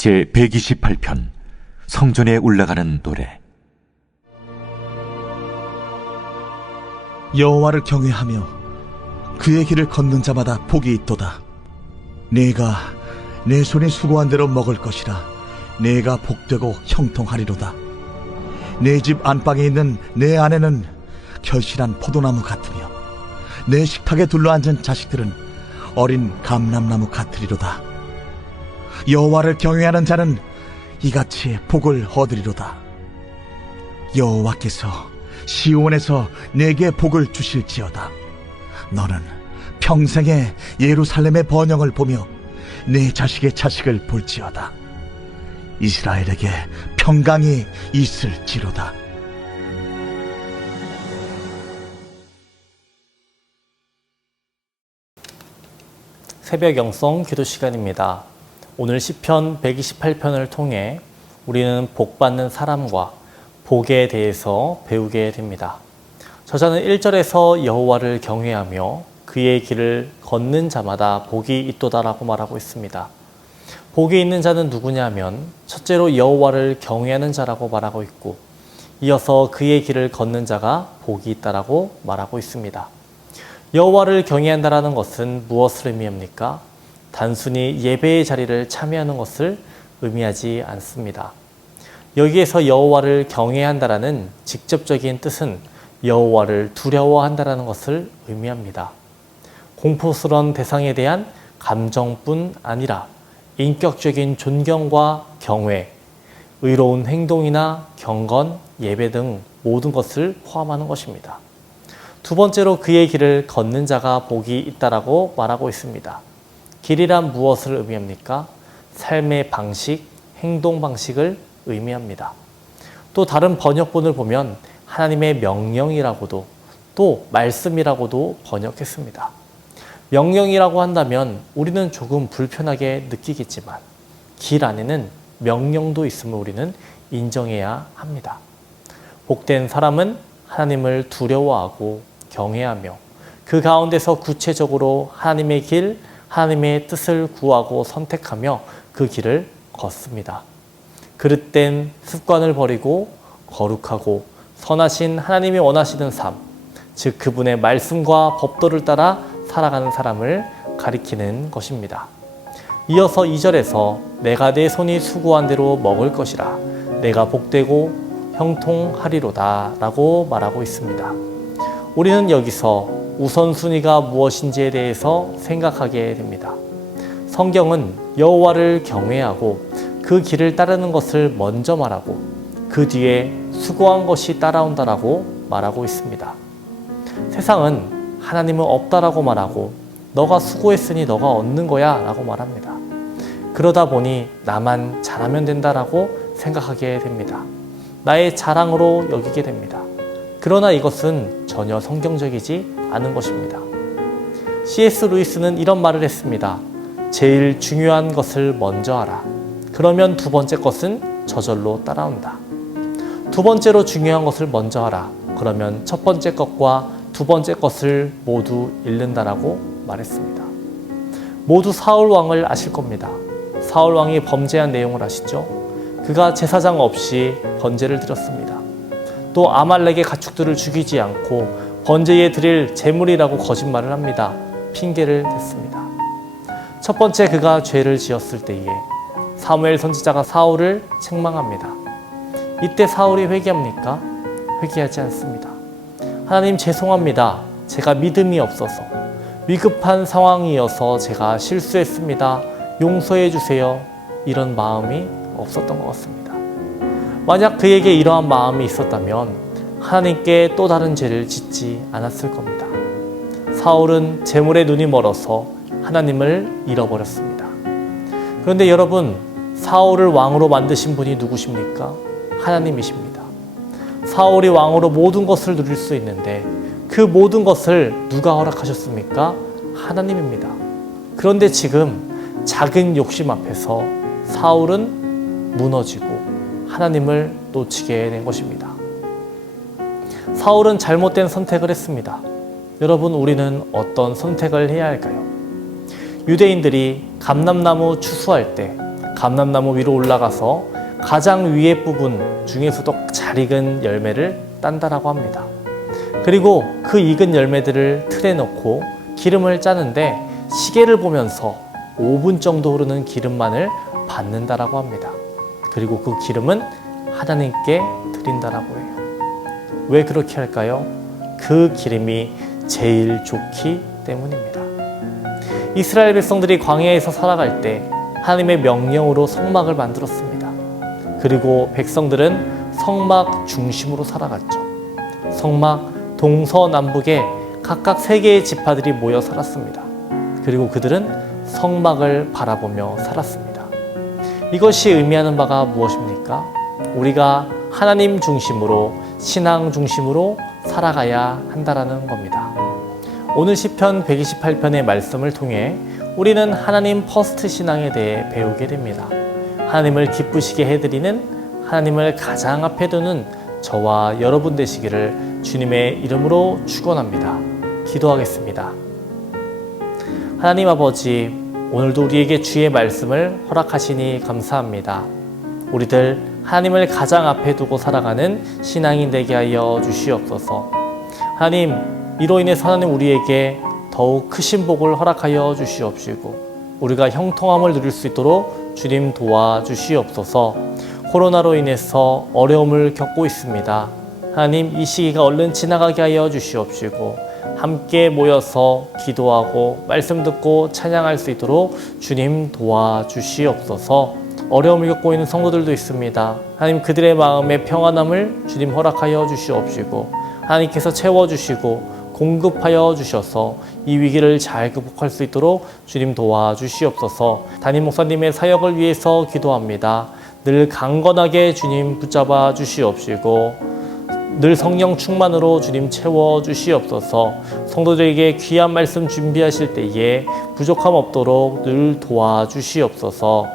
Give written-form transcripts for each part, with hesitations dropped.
제128편 성전에 올라가는 노래. 여호와를 경외하며 그의 길을 걷는 자마다 복이 있도다. 내가 내 손이 수고한 대로 먹을 것이라. 내가 복되고 형통하리로다. 내 집 안방에 있는 내 아내는 결실한 포도나무 같으며 내 식탁에 둘러앉은 자식들은 어린 감람나무 같으리로다. 여호와를 경외하는 자는 이같이 복을 얻으리로다. 여호와께서 시온에서 내게 복을 주실지어다. 너는 평생에 예루살렘의 번영을 보며 내 자식의 자식을 볼지어다. 이스라엘에게 평강이 있을지로다. 새벽 영성 기도 시간입니다. 오늘 시편 128편을 통해 우리는 복받는 사람과 복에 대해서 배우게 됩니다. 저자는 1절에서 여호와를 경외하며 그의 길을 걷는 자마다 복이 있도다라고 말하고 있습니다. 복이 있는 자는 누구냐면 첫째로 여호와를 경외하는 자라고 말하고 있고, 이어서 그의 길을 걷는 자가 복이 있다라고 말하고 있습니다. 여호와를 경외한다라는 것은 무엇을 의미합니까? 단순히 예배의 자리를 참여하는 것을 의미하지 않습니다. 여기에서 여호와를 경외한다라는 직접적인 뜻은 여호와를 두려워한다라는 것을 의미합니다. 공포스러운 대상에 대한 감정뿐 아니라 인격적인 존경과 경외, 의로운 행동이나 경건, 예배 등 모든 것을 포함하는 것입니다. 두 번째로 그의 길을 걷는 자가 복이 있다라고 말하고 있습니다. 길이란 무엇을 의미합니까? 삶의 방식, 행동 방식을 의미합니다. 또 다른 번역본을 보면 하나님의 명령이라고도 또 말씀이라고도 번역했습니다. 명령이라고 한다면 우리는 조금 불편하게 느끼겠지만 길 안에는 명령도 있음을 우리는 인정해야 합니다. 복된 사람은 하나님을 두려워하고 경외하며 그 가운데서 구체적으로 하나님의 길, 하나님의 뜻을 구하고 선택하며 그 길을 걷습니다. 그릇된 습관을 버리고 거룩하고 선하신 하나님이 원하시는 삶, 즉 그분의 말씀과 법도를 따라 살아가는 사람을 가리키는 것입니다. 이어서 2절에서 내가 내 손이 수고한 대로 먹을 것이라. 내가 복되고 형통하리로다 라고 말하고 있습니다. 우리는 여기서 우선순위가 무엇인지에 대해서 생각하게 됩니다. 성경은 여호와를 경외하고 그 길을 따르는 것을 먼저 말하고 그 뒤에 수고한 것이 따라온다라고 말하고 있습니다. 세상은 하나님은 없다라고 말하고 너가 수고했으니 너가 얻는 거야 라고 말합니다. 그러다 보니 나만 잘하면 된다라고 생각하게 됩니다. 나의 자랑으로 여기게 됩니다. 그러나 이것은 전혀 성경적이지 않은 것입니다. C.S. 루이스는 이런 말을 했습니다. 제일 중요한 것을 먼저 하라. 그러면 두 번째 것은 저절로 따라온다. 두 번째로 중요한 것을 먼저 하라. 그러면 첫 번째 것과 두 번째 것을 모두 잃는다라고 말했습니다. 모두 사울 왕을 아실 겁니다. 사울 왕이 범죄한 내용을 아시죠? 그가 제사장 없이 번제를 드렸습니다. 또 아말렉의 가축들을 죽이지 않고 번제에 드릴 제물이라고 거짓말을 합니다. 핑계를 댔습니다. 첫 번째 그가 죄를 지었을 때에 사무엘 선지자가 사울을 책망합니다. 이때 사울이 회개합니까? 회개하지 않습니다. 하나님 죄송합니다. 제가 믿음이 없어서 위급한 상황이어서 제가 실수했습니다. 용서해 주세요. 이런 마음이 없었던 것 같습니다. 만약 그에게 이러한 마음이 있었다면 하나님께 또 다른 죄를 짓지 않았을 겁니다. 사울은 재물에 눈이 멀어서 하나님을 잃어버렸습니다. 그런데 여러분, 사울을 왕으로 만드신 분이 누구십니까? 하나님이십니다. 사울이 왕으로 모든 것을 누릴 수 있는데 그 모든 것을 누가 허락하셨습니까? 하나님입니다. 그런데 지금 작은 욕심 앞에서 사울은 무너지고 하나님을 놓치게 된 것입니다. 사울은 잘못된 선택을 했습니다. 여러분, 우리는 어떤 선택을 해야 할까요? 유대인들이 감람나무 추수할 때 감람나무 위로 올라가서 가장 위에 부분 중에서도 잘 익은 열매를 딴다라고 합니다. 그리고 그 익은 열매들을 틀에 넣고 기름을 짜는데 시계를 보면서 5분 정도 흐르는 기름만을 받는다라고 합니다. 그리고 그 기름은 하나님께 드린다라고 해요. 왜 그렇게 할까요? 그 기름이 제일 좋기 때문입니다. 이스라엘 백성들이 광야에서 살아갈 때 하나님의 명령으로 성막을 만들었습니다. 그리고 백성들은 성막 중심으로 살아갔죠. 성막 동서남북에 각각 3개의 지파들이 모여 살았습니다. 그리고 그들은 성막을 바라보며 살았습니다. 이것이 의미하는 바가 무엇입니까? 우리가 하나님 중심으로, 신앙 중심으로 살아가야 한다라는 겁니다. 오늘 시편 128편의 말씀을 통해 우리는 하나님 퍼스트 신앙에 대해 배우게 됩니다. 하나님을 기쁘시게 해드리는, 하나님을 가장 앞에 두는 저와 여러분 되시기를 주님의 이름으로 축원합니다. 기도하겠습니다. 하나님 아버지, 오늘도 우리에게 주의 말씀을 허락하시니 감사합니다. 우리들 하나님을 가장 앞에 두고 살아가는 신앙인 되게 하여 주시옵소서. 하나님, 이로 인해서 하나님 우리에게 더욱 크신 복을 허락하여 주시옵시고 우리가 형통함을 누릴 수 있도록 주님 도와주시옵소서. 코로나로 인해서 어려움을 겪고 있습니다. 하나님, 이 시기가 얼른 지나가게 하여 주시옵시고 함께 모여서 기도하고 말씀 듣고 찬양할 수 있도록 주님 도와주시옵소서. 어려움을 겪고 있는 성도들도 있습니다. 하나님, 그들의 마음에 평안함을 주님 허락하여 주시옵시고 하나님께서 채워주시고 공급하여 주셔서 이 위기를 잘 극복할 수 있도록 주님 도와주시옵소서. 담임 목사님의 사역을 위해서 기도합니다. 늘 강건하게 주님 붙잡아 주시옵시고 늘 성령 충만으로 주님 채워 주시옵소서. 성도들에게 귀한 말씀 준비하실 때에 부족함 없도록 늘 도와주시옵소서.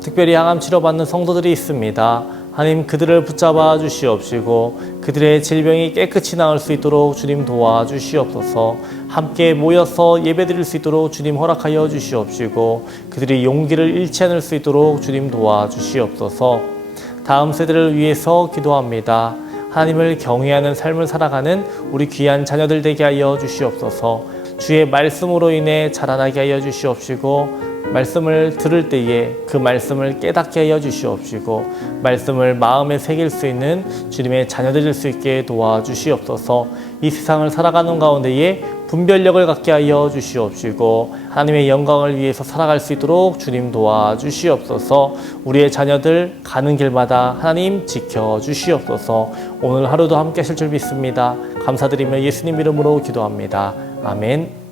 특별히 항암 치료받는 성도들이 있습니다. 하나님, 그들을 붙잡아 주시옵시고 그들의 질병이 깨끗이 나을 수 있도록 주님 도와주시옵소서. 함께 모여서 예배드릴 수 있도록 주님 허락하여 주시옵시고 그들이 용기를 잃지 않을 수 있도록 주님 도와주시옵소서. 다음 세대를 위해서 기도합니다. 하나님을 경외하는 삶을 살아가는 우리 귀한 자녀들 되게 하여 주시옵소서. 주의 말씀으로 인해 자라나게 하여 주시옵시고 말씀을 들을 때에 그 말씀을 깨닫게 하여 주시옵시고 말씀을 마음에 새길 수 있는 주님의 자녀들일 수 있게 도와주시옵소서. 이 세상을 살아가는 가운데에 분별력을 갖게 하여 주시옵시고 하나님의 영광을 위해서 살아갈 수 있도록 주님 도와주시옵소서. 우리의 자녀들 가는 길마다 하나님 지켜주시옵소서. 오늘 하루도 함께 하실 줄 믿습니다. 감사드리며 예수님 이름으로 기도합니다. 아멘.